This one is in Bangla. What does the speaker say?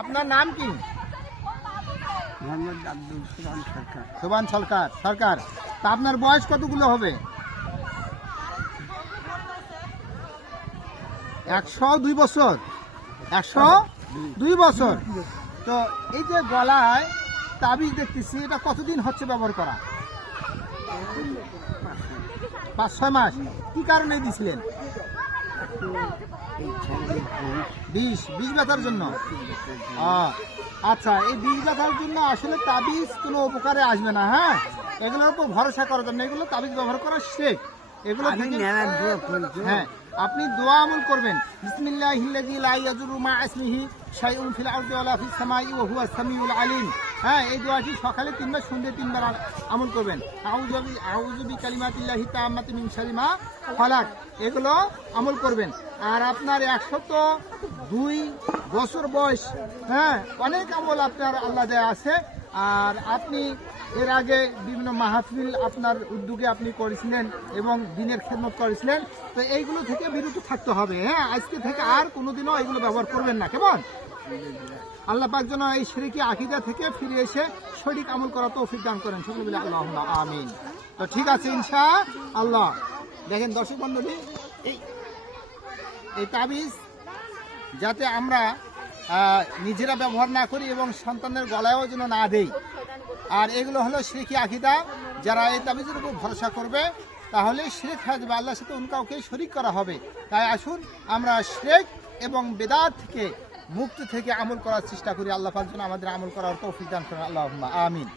আপনার নাম কি? মোহাম্মদ আব্দুল সুবহান সরকার। শোভান সরকার। তা আপনার বয়স কতগুলো হবে? 102 বছর। 102 বছর। তো এই যে গলায় তাবিজ দেখতেছি, এটা কতদিন হচ্ছে ব্যবহার করা? 5-6 মাস। কি কারণে দিছিলেন? বিষ ব্যথার জন্য। আচ্ছা, এই বিষ ব্যথার জন্য আসলে তাবিজ কোনো উপকারে আসবে না। হ্যাঁ, এগুলোর উপর ভরসা করার জন্য এগুলো তাবিজ ব্যবহার করা শেখ। এগুলো থেকে হ্যাঁ, আপনি দোয়া আমল করবেন। বিসমিল্লাহিল্লাযী লা ইয়াযুররু মা ইসমিহি শাইউন ফিল আরদি ওয়ালা ফিস সামাই ওয়া হুয়াস সামিউল আলিম। হ্যাঁ, এই দোয়াটি সকালে 3 বার, সন্ধ্যে 3 বার আমল করবেন। আউযু বিকালিমাতিল্লাহি তাম্মাতি মিন শাররি মা খালাক, এগুলো আমল করবেন। আর আপনার 102 বছর বয়স। হ্যাঁ, অনেক আমল আপনার আল্লাহ দেয়া আছে। আর আপনি এর আগে বিভিন্ন মাহফিল আপনার উদ্যোগে আপনি করেছিলেন এবং দিনের খেদমত করেছিলেন। তো এইগুলো থেকে বিরত থাকতে হবে। হ্যাঁ, আজকে থেকে আর কোনোদিনও এগুলো ব্যবহার করবেন না। কেমন? আল্লাহ পাক যেন এই শিরকি আকীদা থেকে ফিরে এসে সঠিক আমল করা তৌফিক দান করেন। সকলে বলে আল্লাহুম্মা আমিন। তো ঠিক আছে, ইনশাআল্লাহ। দেখেন দর্শক মণ্ডলী, এই তাবিজ যাতে আমরা নিজেরা ব্যবহার না করি এবং সন্তানের গলায়ও যেন না দেই। আর এগুলো হলো শিরকি আকীদা। যারা এই তাবিজের উপর ভরসা করবে তাহলে শিরক হয়ে যাবে, আল্লাহর সাথে অন্য কাউকে শরীক করা হবে। তাই আসুন আমরা শিরক এবং বেদাত থেকে মুক্তি থেকে আমল করার চেষ্টা করি। আল্লাহ পাক যেন আমাদের আমল করার তৌফিক দান করেন। আল্লাহুম্মা আমিন।